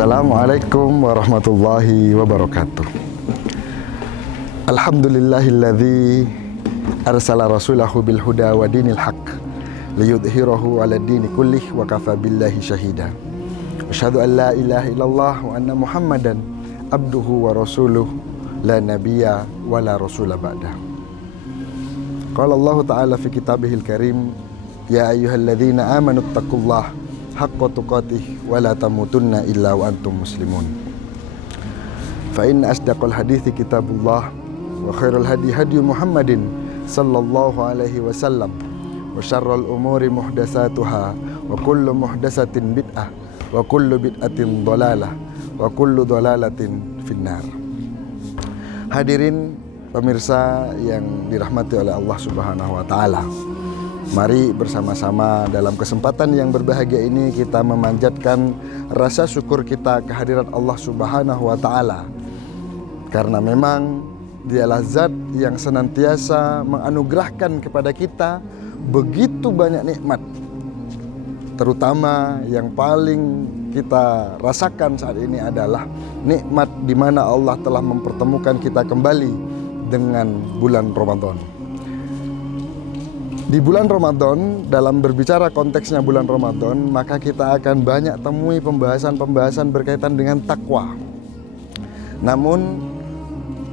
Assalamualaikum warahmatullahi wabarakatuh. Alhamdulillahilladzi arsala rasulahu bil huda wa dinil haqq liyudhhirahu 'ala dini kullih wa kafa billahi syahida. Asyhadu an la ilaha illallah wa anna Muhammadan abduhu wa rasuluh la nabiyya wa la rasula ba'dah. Qala Allah Ta'ala fi kitabihil karim, ya ayyuhalladzina amanu taqullaha haqqa tuqatih wa la tamutunna illa wa antum muslimun. Fa inna asdaqal hadithi kitabullah wa khairal hadi hadi Muhammadin sallallahu alaihi wasallam wa syarrul umuri muhdatsatuha wa kullu muhdatsatin bid'ah wa kullu bid'atin dhalalah wa kullu dhalalatin finnar. Hadirin pemirsa yang dirahmati oleh Allah Subhanahu wa taala, mari bersama-sama dalam kesempatan yang berbahagia ini kita memanjatkan rasa syukur kita kehadirat Allah Subhanahu wa taala. Karena memang Dialah zat yang senantiasa menganugerahkan kepada kita begitu banyak nikmat. Terutama yang paling kita rasakan saat ini adalah nikmat di mana Allah telah mempertemukan kita kembali dengan bulan Ramadan. Di bulan Ramadan, dalam berbicara konteksnya bulan Ramadan, maka kita akan banyak temui pembahasan-pembahasan berkaitan dengan takwa. Namun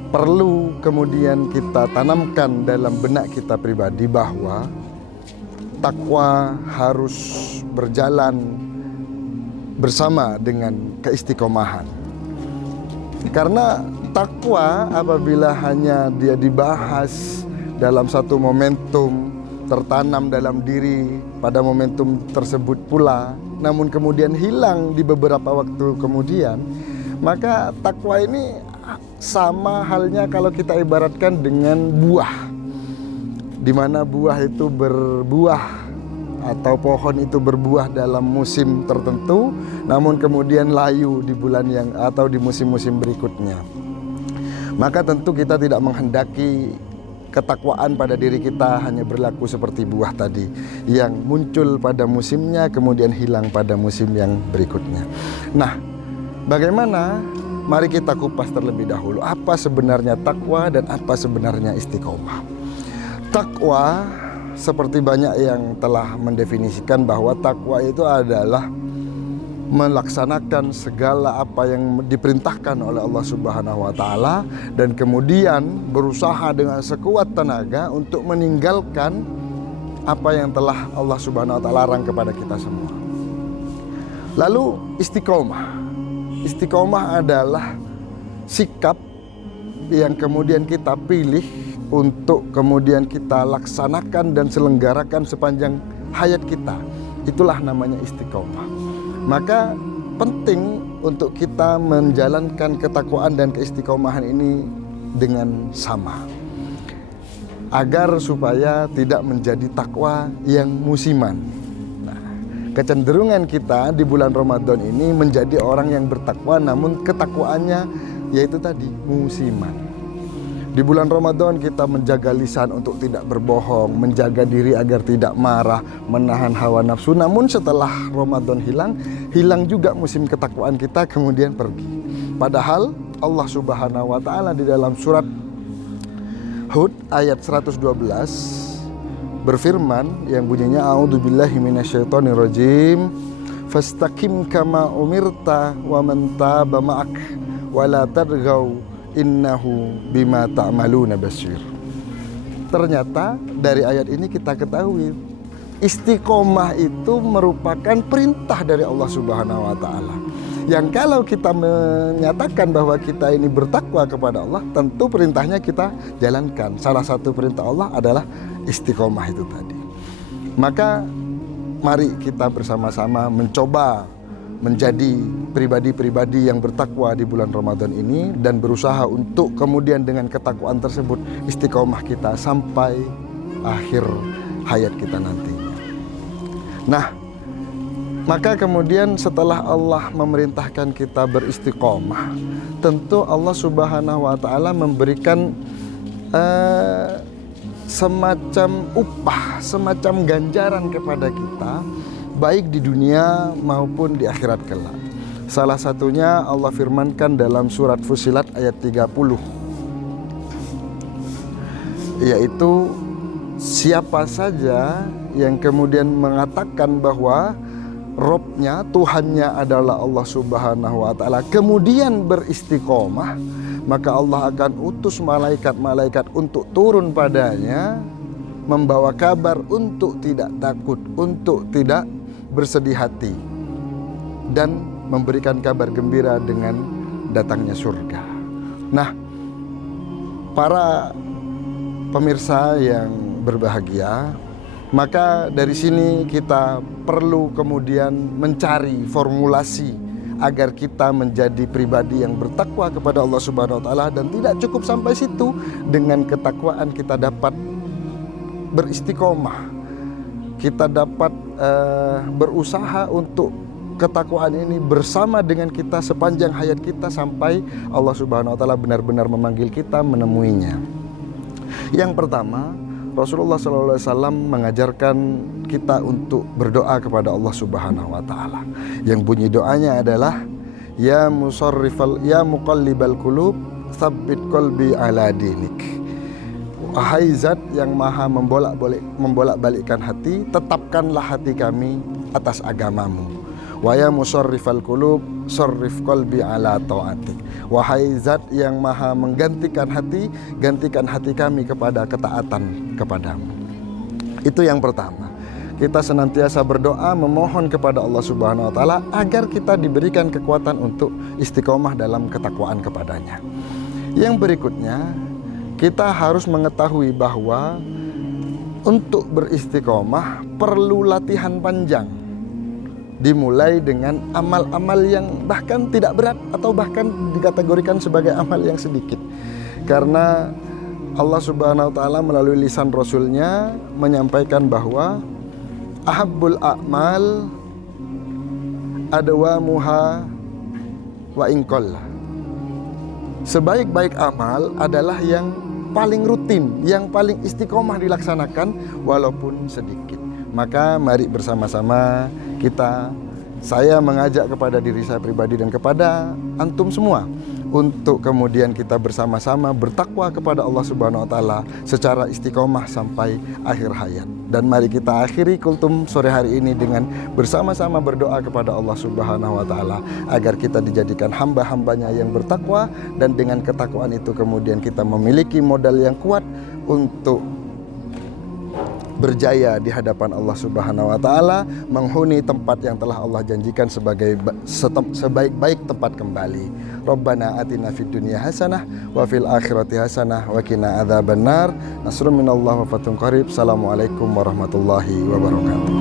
perlu kemudian kita tanamkan dalam benak kita pribadi bahwa takwa harus berjalan bersama dengan keistiqomahan. Karena takwa apabila hanya dia dibahas dalam satu momentum, tertanam dalam diri pada momentum tersebut pula, namun kemudian hilang di beberapa waktu kemudian, maka takwa ini sama halnya kalau kita ibaratkan dengan buah, di mana buah itu berbuah atau pohon itu berbuah dalam musim tertentu, namun kemudian layu di bulan yang atau di musim-musim berikutnya. Maka tentu kita tidak menghendaki ketakwaan pada diri kita hanya berlaku seperti buah tadi, yang muncul pada musimnya kemudian hilang pada musim yang berikutnya. Nah, bagaimana? Mari kita kupas terlebih dahulu apa sebenarnya takwa dan apa sebenarnya istiqomah. Takwa, seperti banyak yang telah mendefinisikan bahwa takwa itu adalah melaksanakan segala apa yang diperintahkan oleh Allah Subhanahu wa taala dan kemudian berusaha dengan sekuat tenaga untuk meninggalkan apa yang telah Allah Subhanahu wa taala larang kepada kita semua. Lalu istiqomah. Istiqomah adalah sikap yang kemudian kita pilih untuk kemudian kita laksanakan dan selenggarakan sepanjang hayat kita. Itulah namanya istiqomah. Maka penting untuk kita menjalankan ketakwaan dan keistiqomahan ini dengan sama, agar supaya tidak menjadi takwa yang musiman. Nah, kecenderungan kita di bulan Ramadan ini menjadi orang yang bertakwa, namun ketakwaannya yaitu tadi musiman. Di bulan Ramadan kita menjaga lisan untuk tidak berbohong, menjaga diri agar tidak marah, menahan hawa nafsu. Namun setelah Ramadan hilang juga musim ketakwaan kita kemudian pergi. Padahal Allah Subhanahu wa taala di dalam surat Hud ayat 112 berfirman yang bunyinya a'udzubillahi minasyaitonirrajim fastaqim kama umirta wa man taba ma'ak wa la targhaw innahu bima ta'maluna basir. Ternyata dari ayat ini kita ketahui istiqomah itu merupakan perintah dari Allah Subhanahu wa taala. Yang kalau kita menyatakan bahwa kita ini bertakwa kepada Allah, tentu perintahnya kita jalankan. Salah satu perintah Allah adalah istiqomah itu tadi. Maka mari kita bersama-sama mencoba menjadi pribadi-pribadi yang bertakwa di bulan Ramadan ini dan berusaha untuk kemudian dengan ketakwaan tersebut istiqomah kita sampai akhir hayat kita nantinya. Nah, maka kemudian setelah Allah memerintahkan kita beristiqomah, tentu Allah Subhanahu wa taala memberikan semacam upah, semacam ganjaran kepada kita baik di dunia maupun di akhirat kelak. Salah satunya Allah firmankan dalam surat Fussilat ayat 30, yaitu siapa saja yang kemudian mengatakan bahwa Robnya, Tuhannya adalah Allah Subhanahu wa Ta'ala, kemudian beristiqomah, maka Allah akan utus malaikat-malaikat untuk turun padanya, membawa kabar untuk tidak takut, untuk tidak bersedih hati, dan memberikan kabar gembira dengan datangnya surga. Nah, para pemirsa yang berbahagia, maka dari sini kita perlu kemudian mencari formulasi agar kita menjadi pribadi yang bertakwa kepada Allah Subhanahu wa Ta'ala. Dan tidak cukup sampai situ, dengan ketakwaan kita dapat beristiqomah, kita dapat berusaha untuk ketakwaan ini bersama dengan kita sepanjang hayat kita sampai Allah Subhanahu wa Ta'ala benar-benar memanggil kita menemuinya. Yang pertama, Rasulullah SAW mengajarkan kita untuk berdoa kepada Allah Subhanahu wa Ta'ala. Yang bunyi doanya adalah ya muqallibal qulub tsabbit qalbi ala dinik. Wahai zat yang maha membolak-balikkan hati, tetapkanlah hati kami atas agamamu. Wa ya musarrifal qulub sarrif qalbi ala taatik. Wahai zat yang maha menggantikan hati, gantikan hati kami kepada ketaatan kepadamu. Itu yang pertama. Kita senantiasa berdoa memohon kepada Allah Subhanahu wa Ta'ala agar kita diberikan kekuatan untuk istiqomah dalam ketakwaan kepadanya. Yang berikutnya, kita harus mengetahui bahwa untuk beristiqomah perlu latihan panjang. Dimulai dengan amal-amal yang bahkan tidak berat atau bahkan dikategorikan sebagai amal yang sedikit. Karena Allah Subhanahu wa Ta'ala melalui lisan Rasulnya menyampaikan bahwa ahabbul a'mal adwamuha wa inqalla. Sebaik-baik amal adalah yang paling rutin, yang paling istiqomah dilaksanakan walaupun sedikit. Maka mari bersama-sama saya mengajak kepada diri saya pribadi dan kepada antum semua untuk kemudian kita bersama-sama bertakwa kepada Allah Subhanahu wa Ta'ala secara istiqomah sampai akhir hayat. Dan mari kita akhiri kultum sore hari ini dengan bersama-sama berdoa kepada Allah Subhanahu wa Ta'ala agar kita dijadikan hamba-hambanya yang bertakwa, dan dengan ketakwaan itu kemudian kita memiliki modal yang kuat untuk berjaya di hadapan Allah Subhanahu wa Ta'ala, menghuni tempat yang telah Allah janjikan sebagai sebaik-baik tempat kembali. Rabbana atina fid dunya hasanah wa fil akhirati hasanah wa qina adzabannar. Nasrun minallah wa fathun qarib. Assalamualaikum warahmatullahi wabarakatuh.